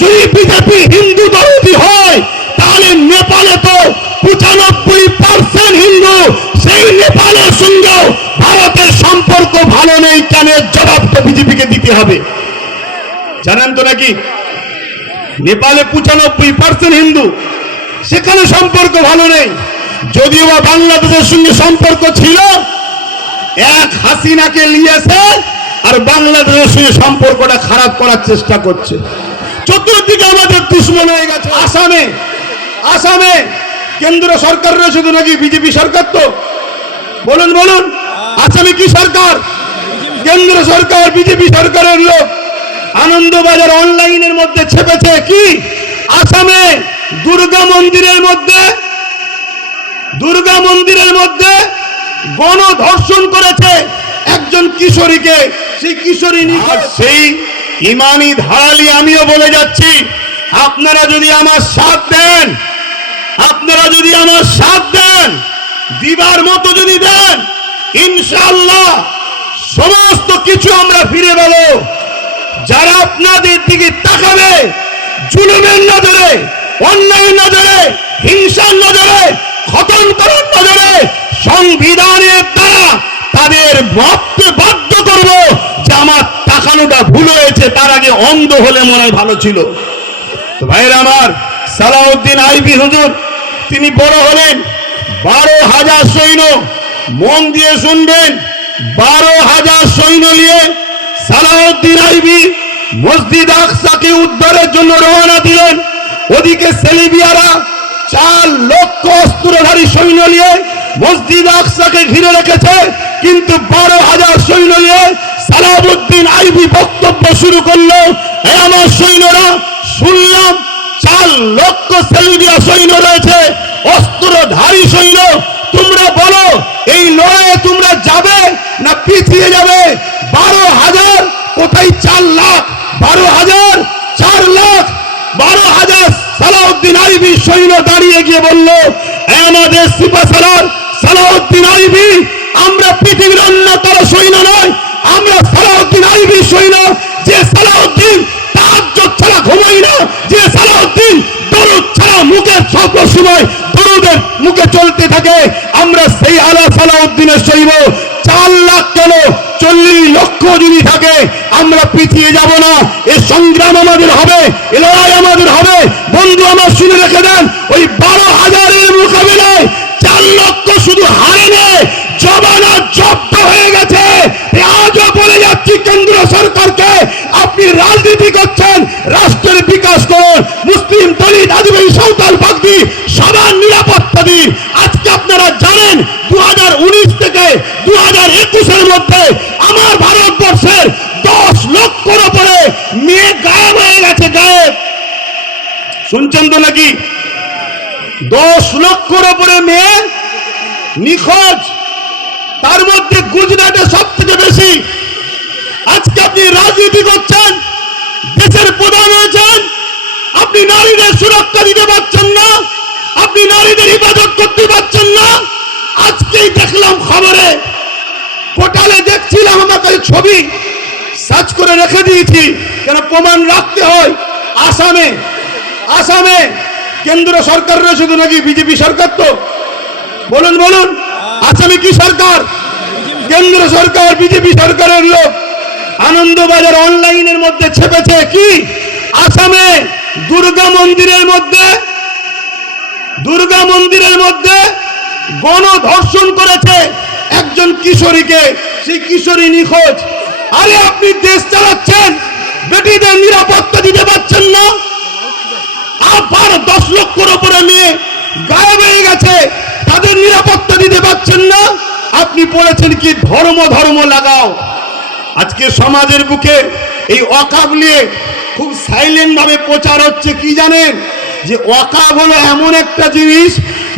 যদি বিজেপি হিন্দু দরদি হয়, তাহলে নেপালে তো পঁচানব্বই পার্সেন্ট হিন্দু। সেই নেপালের সঙ্গেও ভারতের সম্পর্ক ভালো নেই, কেন জবাব তো বিজেপিকে দিতে হবে? জানেন তো নাকি? নেপালে পঁচানব্বই পার্সেন্ট হিন্দু, সেখানে সম্পর্ক ভালো নেই। যদিও বা বাংলাদেশের সঙ্গে সম্পর্ক ছিল, এক হাসিনাকে নিয়েছে, আর বাংলাদেশের সঙ্গে সম্পর্কটা খারাপ করার চেষ্টা করছে। চতুর্দিকে আমাদের দুশ্মন হয়ে গেছে। আসামে আসামে কেন্দ্র সরকার তো নাকি বিজেপি সরকার তো? বলুন বলুন আসামে কি সরকার? কেন্দ্র সরকার বিজেপি সরকারের লোক আনন্দবাজার অনলাইনের মধ্যে ছেপেছে কি? আসামে দুর্গা মন্দিরের মধ্যে দুর্গা মন্দিরের মধ্যে গণধর্ষণ করেছে একজন কিশোরীকে। সেই কিশোরী। সেই ইমানি ধারালি আমিও বলে যাচ্ছি, আপনারা যদি আমার সাথ দেন, আপনারা যদি আমার সাথ দেন, দিবার মতো যদি দেন ইনশাল্লাহ সমস্ত কিছু আমরা ফিরে পাবো। যারা আপনাদের দিকে তাকাবে, জুলুমের নজরে অন্যায় নজরে, হিংসার নজরে, খতন করার নজরে, সংবিধানের দ্বারা তাদের ভাবতে বাধ্য করব যে আমার তাকানোটা ভুল হয়েছে, তার আগে অন্ধ হলে মনে হয় ভালো ছিল। তো আমার, সালাউদ্দিন আইবি হুজুর, তিনি বড় হলেন, বারো হাজার সৈন্য মন দিয়ে শুনবেন, বারো হাজার সৈন্য নিয়ে সালাউদ্দিন আইবি মসজিদ আকসাকে উদ্ধারের জন্য রওনা দিলেন। ওদিকে সেলিবিয়ারা চার লক্ষ অস্ত্রধারী সৈন্য নিয়ে মসজিদ আকসাকে ঘিরে রেখেছে, কিন্তু বারো হাজার সৈন্য নিয়ে সালাউদ্দিন আইবি বক্তব্য শুরু করল। "এ আমার সৈন্যরা, শুনলাম, চার লক্ষ সেলিবিয়া সৈন্য রয়েছে, অস্ত্রধারী সৈন্য। তোমরা বলো, এই লড়াইয়ে তোমরা যাবে না পিছিয়ে যাবে? বারো হাজার, কোথায় চার লাখ? বারো হাজার, চার লাখ? বারো হাজার সালাউদ্দিন আইবি সৈন্য দাঁড়িয়ে গিয়ে বলল, "এ আমাদের সিপা সালার সালাউদ্দিন আইবি আমরা পৃথিবীর অন্যতম সৈন্য নয় আমরা সালাউদ্দিন আইবি সৈন্য যে সালাউদ্দিন তাহাজ্জুদ ছাড়া ঘুমাই না যে সালাউদ্দিন দরুদ ছাড়া মুখে সব সময় দরুদের মুখে থাকে, আমরা সেই আলা সালাউদ্দিনের সৈব চার লাখ কেন চল্লিশ লক্ষ যদি থাকে, আমরা পিছিয়ে যাব না। এ সংগ্রাম আমাদের হবে, এ লড়াই আমাদের হবে। বন্ধু, আমার শুনে রেখে দেন, ওই বারো হাজারের মোকাবিলায় চার লক্ষ শুধু হারে নেই জবানা জব্দ হয়ে গেছে। আজও বলে যাচ্ছি, কেন্দ্র সরকারকে আপনি রাজনীতি করছেন, রাষ্ট্রের বিকাশ করুন। মুসলিম দলিত আদিবাসী সাঁওতাল বাগদি, সবার নিরাপত্তা দিন। আজকে আপনারা জানেন দু হাজার উনিশ থেকে দু হাজার একুশের মধ্যে আমার ভারতবর্ষের দশ লক্ষর উপরে মেয়ে গায়েব হয়ে গেছে, গায়েব। শুনছেন তো নাকি? দশ লক্ষর উপরে মেয়ে নিখোঁজ। তার মধ্যে গুজরাটে সব থেকে বেশি। আজকে আপনি রাজনীতি করছেন, দেশের প্রধান হয়েছেন, আপনি নারীদের সুরক্ষা দিতে পারছেন না। আপনি নারীদের হিফাজত করতে পারছেন না। আজকেই দেখলাম খবরে, পোর্টালে দেখছিলাম আমার কাছে ছবি সার্চ করে রেখে দিয়েছি কেন প্রমাণ রাখতে হয় আসামে। আসামে কেন্দ্র সরকার রয়েছে তো নাকি বিজেপি সরকার তো? বলুন বলুন, আসামে কি সরকার? কেন্দ্র সরকার, বিজেপি সরকারের লোক আনন্দবাজার অনলাইনের মধ্যে ছেপেছে কি? আসামে দুর্গা মন্দিরের মধ্যে দুর্গা মন্দিরের মধ্যে গণধর্ষণ করেছে একজন কিশোরীকে। সেই কিশোরী নিখোঁজ। আরে আপনি দেশ চালাচ্ছেন, বেটিদের নিরাপত্তা দিতে পারছেন না। আবার দশ লক্ষর উপরে নিয়ে গায়েব হয়ে গেছে, তাদের নিরাপত্তা দিতে পারছেন না। আপনি পড়েছেন কি, ধর্ম ধর্ম লাগাও। আজকে সমাজের বুকে এই অকাব নিয়ে খুব সাইলেন্ট ভাবে প্রচার হচ্ছে, কি জানেন? যে অকাব হলো এমন একটা জিনিস,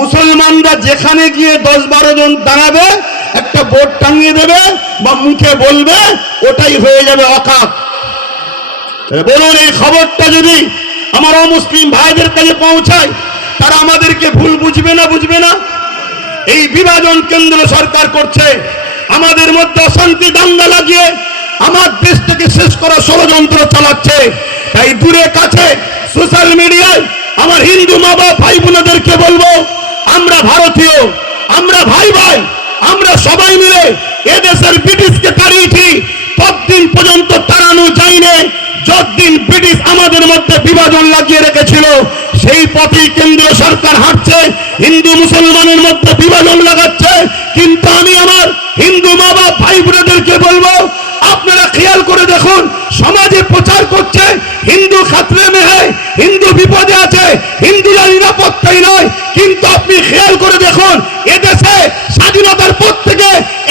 মুসলমানরা যেখানে গিয়ে দশ বারো জন দাঁড়াবে, একটা বোর্ড টাঙিয়ে দেবে বা মুখে বলবে, ওটাই হয়ে যাবে তাহলে বলুন, এই খবরটা যদি আমার অমুসলিম ভাইদের কাছে পৌঁছায়, তারা আমাদেরকে ভুল বুঝবে না বুঝবে না? এই বিভাজন কেন্দ্র সরকার করছে, আমাদের মধ্যে অশান্তি দাঙ্গা লাগিয়ে আমার দেশটাকে শেষ করার ষড়যন্ত্র চালাচ্ছে। তাই দূরে কাছে সোশ্যাল মিডিয়ায় আমার হিন্দু মা বাবা ভাই বোনদেরকে বলব, আমরা ভারতীয়, আমরা ভাই ভাই, আমরা সবাই মিলে এদেশের ব্রিটিশকে তাড়িয়েছি ততদিন পর্যন্ত তাড়ানো যায়নি। যতদিন ব্রিটিশ আমাদের মধ্যে বিভাজন লাগিয়ে রেখেছিল, সেই পথেই কেন্দ্রীয় সরকার হাঁটছে, হিন্দু মুসলমানের মধ্যে বিভাজন লাগাচ্ছে। কিন্তু আমি আমার হিন্দু মা বাবা ভাই বোনদেরকে বলব, আপনারা খেয়াল করে দেখুন, সমাজে প্রচার করছে হিন্দু খাতরে মে হয় হিন্দু বিপদে আছে হিন্দুরা নিরাপত্তাই নয় কিন্তু আপনি খেয়াল করে দেখুন এদেশে স্বাধীনতার পর থেকে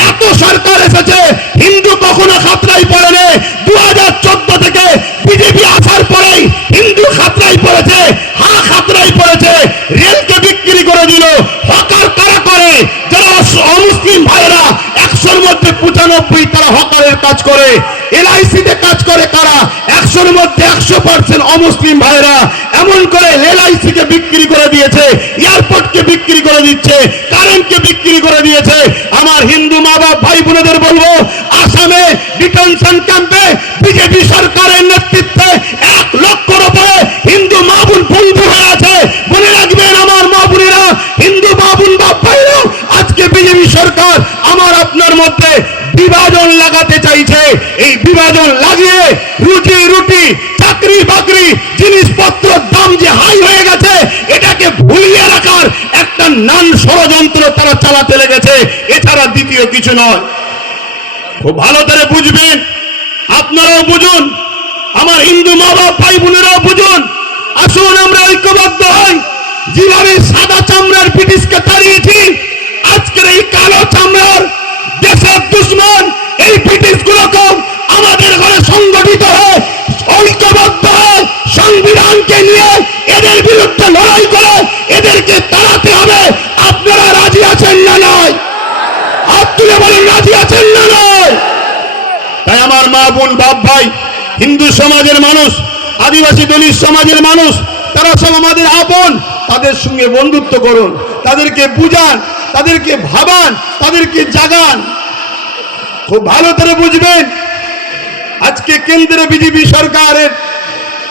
এত সরকার এসেছে হিন্দু কখনো খাতরাই পড়েনি দু হাজার চোদ্দ থেকে বিজেপি আসার পরেই হিন্দু খাতরাই পড়েছে হা খাতরাই পড়েছে রেলকে বিক্রি করে দিল হকার কারা করে যারা অস- অমুসলিম ভাইরা একশোর মধ্যে পঁচানব্বই তারা হকারের কাজ করে এলআইসিতে কাজ করে কারা? একশোর মধ্যে একশো পার্সেন্ট অমুসলিম ভাইরা এমন করে এলআইসি কে বিক্রি করে দিয়েছে এয়ারপোর্ট কে বিক্রি করে দিচ্ছে, কারেন্ট কে বিক্রি করে দিয়েছে। আমার হিন্দু মা বাপ ভাই বোনেদের বলব, আসামে ডিটেনশন ক্যাম্পে বিজেপি সরকারের নেতৃত্বে এক লক্ষর উপরে হিন্দু মা বোন বন্ধু হয়ে আছে মনে রাখবেন আমার মা বোনেরা হিন্দু মা বোন বাপ ভাইরা আজকে বিজেপি সরকার আমার আপনার মধ্যে বিভাজন লাগাতে চাইছে এই বিভাজন লাগিয়ে রুটি রুটি, চাকরি বাকরি, জিনিসপত্র দাম যে হাই হয়ে গেছে, এটাকে ভুলিয়ে রাখার একটা নান ষড়যন্ত্র তারা চালাতে লেগেছে। এছাড়া দ্বিতীয় কিছু নয়। খুব ভালো করে বুঝবেন। আপনারাও বুঝুন। আমার হিন্দু মা বাপ ভাই বোনেরাও বুঝুন। আসুন, আমরা ঐক্যবদ্ধ হই। যেভাবে সাদা চামড়ার ব্রিটিশকে তাড়িয়েছি। আজকের এই কালো চামড়ার দেশের দুশ্মন আমাদের ঘরে সংগঠিত হয়ে, ঐক্যবদ্ধ হয়ে, সংবিধানকে নিয়ে এদের বিরুদ্ধে লড়াই করে এদেরকে তাড়াতে হবে। আপনারা রাজি আছেন না নয়? হাত তুলে বলেন, রাজি না নয়? তাই আমার মা বোন, বাপ ভাই, হিন্দু সমাজের মানুষ, আদিবাসী দলিত সমাজের মানুষ, তারা সব আমাদের আপন। তাদের সঙ্গে বন্ধুত্ব করুন, তাদেরকে বুঝান, তাদেরকে ভাবান, তাদেরকে জাগান। খুব ভালো করে বুঝবেন। আজকে কেন্দ্রে বিজেপি সরকারের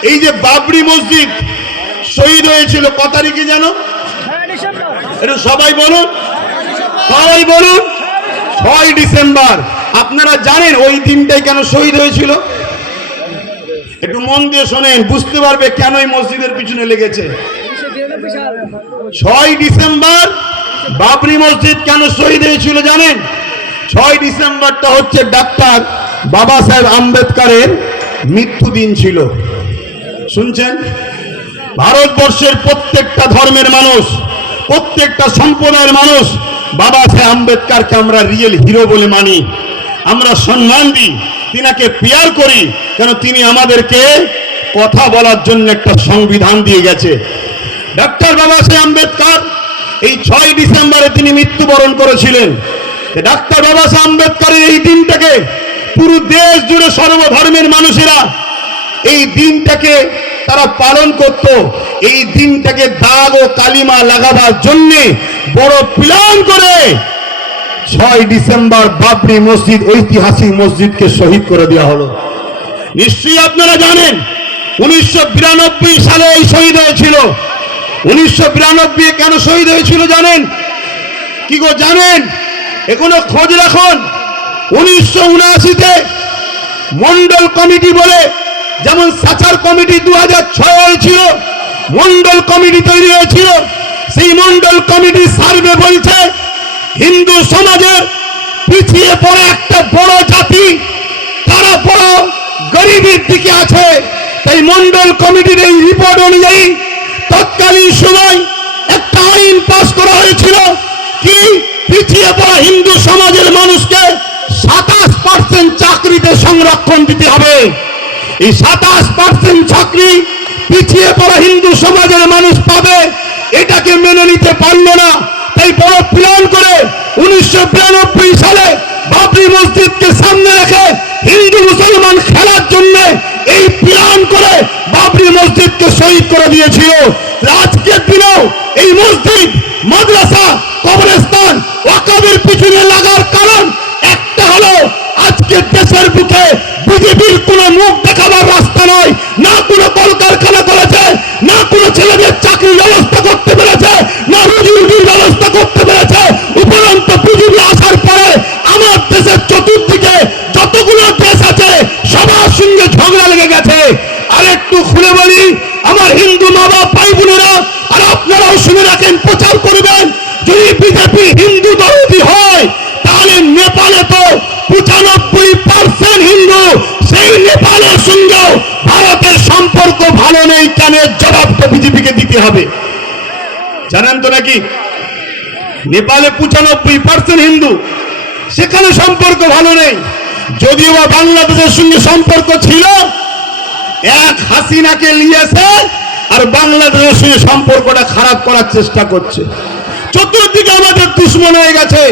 এই যে বাবরি মসজিদ শহীদ হয়েছিল, ক তারিখে জানো এটা সবাই বলুন। সবাই বলুন। ছয় ডিসেম্বর। আপনারা জানেন ওই দিনটাই কেন শহীদ হয়েছিল? একটু মন দিয়ে শোনেন, বুঝতে পারবে কেন এই মসজিদের পিছনে লেগেছে। ছয় ডিসেম্বর বাবরি মসজিদ কেন শহীদ হয়েছিল জানেন? ছয় ডিসেম্বরটা হচ্ছে ডাক্তার বাবা সাহেব আম্বেদকারের মৃত্যু দিন ছিল। শুনছেন? ভারতবর্ষের প্রত্যেকটা ধর্মের মানুষ, প্রত্যেকটা সম্প্রদায়ের মানুষ বাবা সাহেব আম্বেদকারকে আমরা রিয়েল হিরো বলে মানি। আমরা সম্মান দিই, তিনাকে পেয়ার করি, কেন তিনি আমাদেরকে কথা বলার জন্য একটা সংবিধান দিয়ে গেছে। ডাক্তার বাবা সাহেব আম্বেদকর, এই ছয় ডিসেম্বরে তিনি মৃত্যুবরণ করেছিলেন। ডাক্তার বাবা আম্বেদকরের এই দিনটাকে পুরো দেশ জুড়ে সর্বধর্মের মানুষেরা এই দিনটাকে তারা পালন করত। এই দিনটাকে দাগ ও কালিমা লাগাবার জন্য বড় প্ল্যান করে ছয় ডিসেম্বর বাবরি মসজিদ, ঐতিহাসিক মসজিদকে শহীদ করে দেওয়া হলো। নিশ্চয়ই আপনারা জানেন, উনিশশো বিরানব্বই সালে এই শহীদ হয়েছিল। উনিশশো কেন শহীদ হয়েছিল জানেন? কি গো জানেন? এখনও খোঁজ রাখুন। উনিশশো উনআশিতে মন্ডল কমিটি বলে যেমন সাচার কমিটি দু হাজার ছয় হয়েছিল মন্ডল কমিটি তৈরি হয়েছিল, সেই মন্ডল কমিটি সার্ভে বলছে, হিন্দু সমাজের পিছিয়ে পড়ে একটা বড় জাতি, তারা বড় গরিবের দিকে আছে। তাই মন্ডল কমিটির এই রিপোর্ট অনুযায়ী তৎকালীন সময় একটা আইন পাস করা হয়েছিল। কি? পিছিয়ে পড়া হিন্দু সমাজের মানুষকে সাতাশ পার্সেন্ট চাকরিতে সংরক্ষণ দিতে হবে। এই সাতাশ পার্সেন্ট চাকরি পিছিয়ে পড়া হিন্দু সমাজের মানুষ পাবে, এটাকে মেনে নিতে পারল না। তাই বড় প্ল্যান করে উনিশশো বিরানব্বই সালে বাবরি মসজিদকে সামনে রেখে হিন্দু মুসলমান খেলার জন্য এই প্ল্যান করে বাবরি মসজিদকে শহীদ করে দিয়েছিল। আজকের দিনেও এই মসজিদ মাদ্রাসা কবরস্থান ওয়াকাবের পিছনে লাগার কারণ একটা হলো আজকে দেশের বুকে বিজেপির কোনো মুখ দেখাবার রাস্তা নয়, না কোনো কলকারখানা করেছে, না কোনো ছেলেদের চাকরির ব্যবস্থা করতে পেরেছে, না রুজি রুটির ব্যবস্থা করতে পেরেছে। উপরন্ত বিজেপি আসার পরে আমার দেশের চতুর্দিকে যতগুলো দেশ আছে, সবার সঙ্গে ঝগড়া লেগে গেছে। আর একটু খুলে বলি, আমার হিন্দু মা বাপ ভাই বোনেরা আর আপনারাও শুনে রাখেন, প্রচার করবেন। নেপালে তো পঁচানব্বই পার্সেন্ট হিন্দু, সেই নেপালের সঙ্গেও ভারতের সম্পর্ক ভালো নেই, কেন জবাব তো বিজেপিকে দিতে হবে? জানেন তো নাকি? নেপালে পঁচানব্বই পার্সেন্ট হিন্দু, সেখানে সম্পর্ক ভালো নেই। যদিও বা বাংলাদেশের সঙ্গে সম্পর্ক ছিল, এক হাসিনাকে নিয়েছে আর বাংলাদেশের সঙ্গে সম্পর্কটা খারাপ করার চেষ্টা করছে। চতুর্দিকে আমাদের দুশ্মন হয়ে গেছে।